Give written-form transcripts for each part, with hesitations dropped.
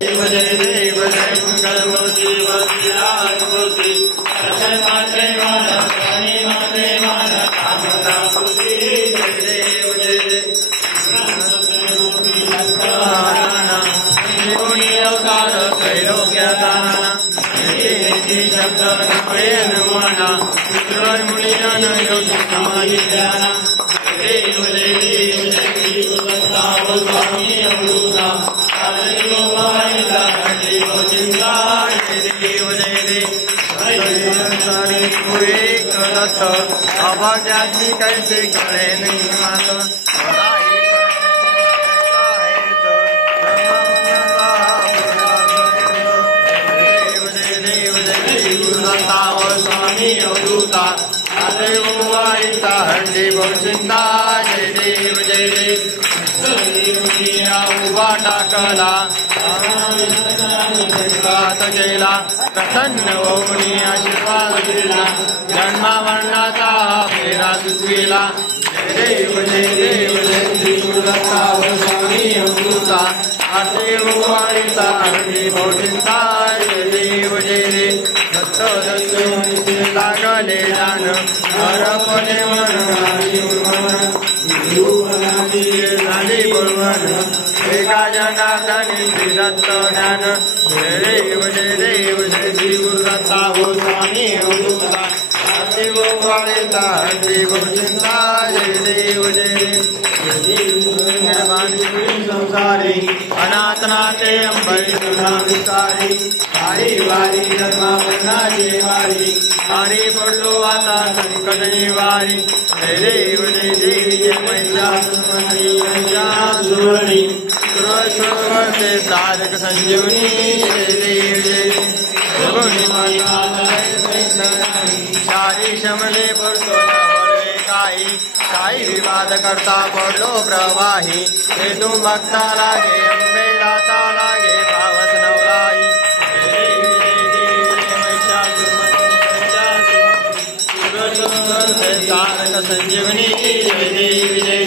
देव जय देव जय मंगल मूर्ति वशिराज मूर्ति जय माते माता स्वामी माते माता कामना मूर्ति जय देव जय देव त्रिगुणी अवतार त्रैलोक्य दाना शब्द नमयन मना मुनि जन योगी समाधि ध्याना देव जय देव जय शिव स्वामी अमृता अभाग्याची कैसे कळे नाही मात स्वामी अवधूता देव वाईता हंडी बहुचिंता जय देव जय देव उभा टाकला केला प्रसन्न होऊनी आशीर्वाद दिला जन्मावरणाचा फेरा सुचविला जय देव जय श्री गुरुदत्ता स्वामी अमृता देव वाळीता हंडी बहुचिंता जय देव जय देव दत्त दत्त लागले जान हरपणे झाली बळवण एका जनार्दनी श्री दत्त ज्ञान जय देव जय श्री गुरुदत्ता हो स्वामी अमृता देव वाळीता हंडी बहुचिंता जय देव जय संसारी अनाथनाथे अंबरी आई वारी जन्मावरणाची वारी हरी पडलो आता संकट निवारी जय देव जय महिषासुरमर्दिनी सुरस्वरते साधक संजीवनी जय देव जय सारी शमले पडतो काही विवाद करता पडलो प्रवाही हे तू भक्ता लागे अंबे दाता लागे पावस नवलाई तारक संजीवनी जय देवी जय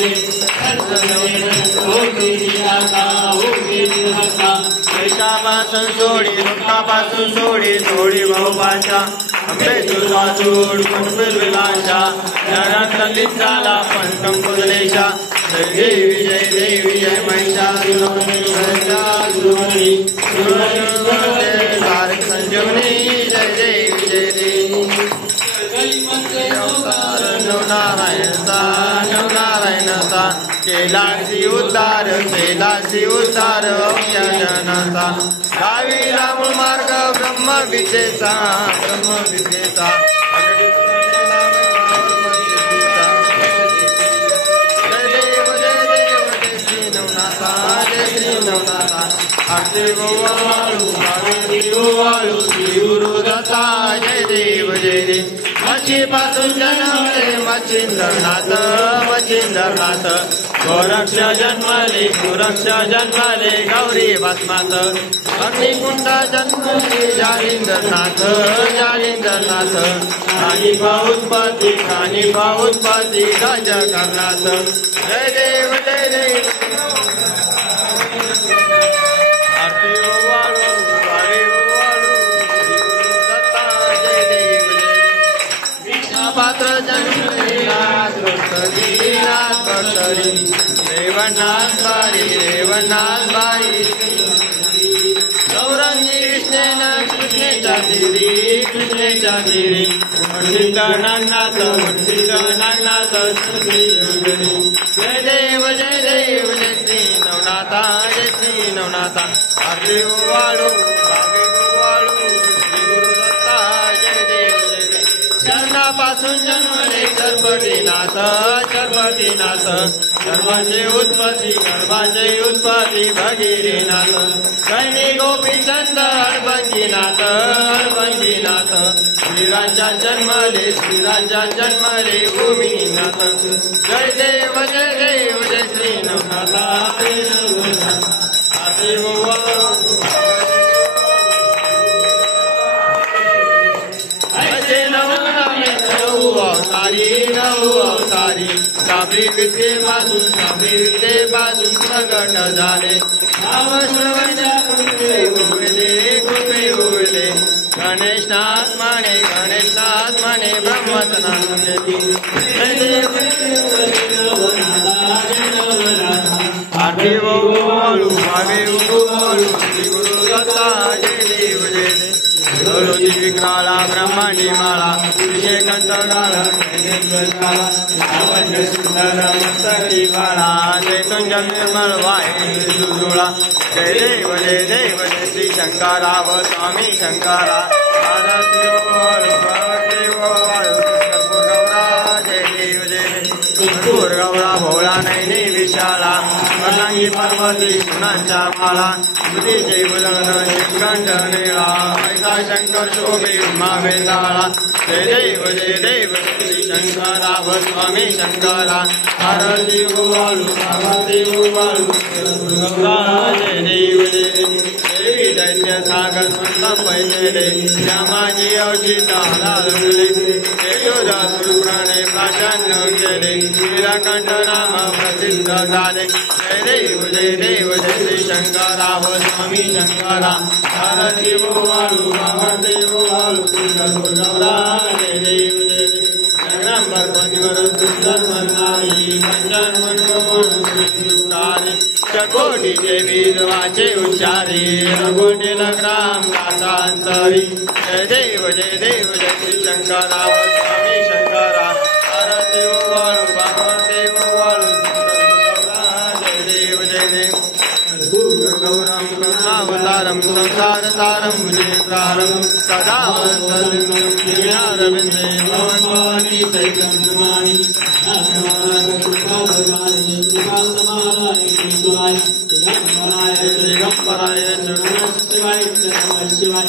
पैशापासून सोडी दुःखापासून सोडी भाऊपाशा अंबे तुझा सोड विलाशा नरक झाला पंचम कुदलेशा जय देवी जय महिषासुरमर्दिनी तारक संजीवनी जय देवी जय देवी नवनारायणता केलासी उद्धार जनता गावी राम मार्ग ब्रह्म विद्येचा देव वाळू श्री गुरुदत्ता जय देव जय देव मच्छीपासून जन्मले मच्छिंद्रनाथ गोरक्ष जन्मले गौरी भस्मात अग्निकुंड जन्मले जालिंद्रनाथ खानी उत्पत्ती गज करनाथ जय देव पात्र जन्मनाथ रेवनाथ बारी गौरंगी कृष्णेच्या देवी नाथ जय देव जय श्री नवनाथा देव वाळू श्री गुरुदत्ता जय देव शरणापासून जन्मले चरपटीनाथ गर्भाचे उत्पत्ती भगीरनाथ कैनी गोपीचंद हरभंजीनाथ श्रीराजा जन्मले भूमीनाथ जय देव जय श्री नवनाथा अवतारी साबरी विद्येपासून प्रगट झाले नाम श्रवणातून गणेशात्मने गणेशात्मने ब्रह्मसनातने आरती बोलू भावे बोलू श्री गुरु दत्ता जय देव जय देव विक्राला ब्रह्मणी माला विजय कंठला सुंदर मस्तकी बाळा चैतन्य निर्मल वाहे सुजुळा जय देव जय श्री शंकरा व स्वामी शंकरा आरती बोलू भगवती बोलू गौरा जय देव भरपूर गौरा भोळा नैनी विशाला कर्णांगी पार्वती गुणांच्या माला बुद्धी जैव लग्न शिवगंड निळा ऐसा शंकर शोभे उमा वेताळा जय देव श्री शंकरा व स्वामी शंकरा आरती बोलू भगवती बोलू गौरा जय देव देवी दैत्य सागर सुंदर पैसे श्यामाजी अवचिता लालुले तेजोदसुरणे प्राचन्य केले नीलकंठ नाम प्रसिद्ध झाले जय देव श्री शंकरा व स्वामी शंकरा आरती बोलू भगवती बोलू गौरा जय देव जगदंबर पंचवर सुंदर मनाई पंचन मनोहरी चकोटी देवी वाचे उच्चारी रघोटी लग्राम कांतांतरी जय देव श्री शंकरा व स्वामी शंकरा आरती बोलू भगवती बोलू जय देव गौरम करुणावतारम संसार सारम भुजनेत्रारम सदा वत्सलरविंदे भवन्वाणी चैतन्यवाणी दिगंबराय शिवाय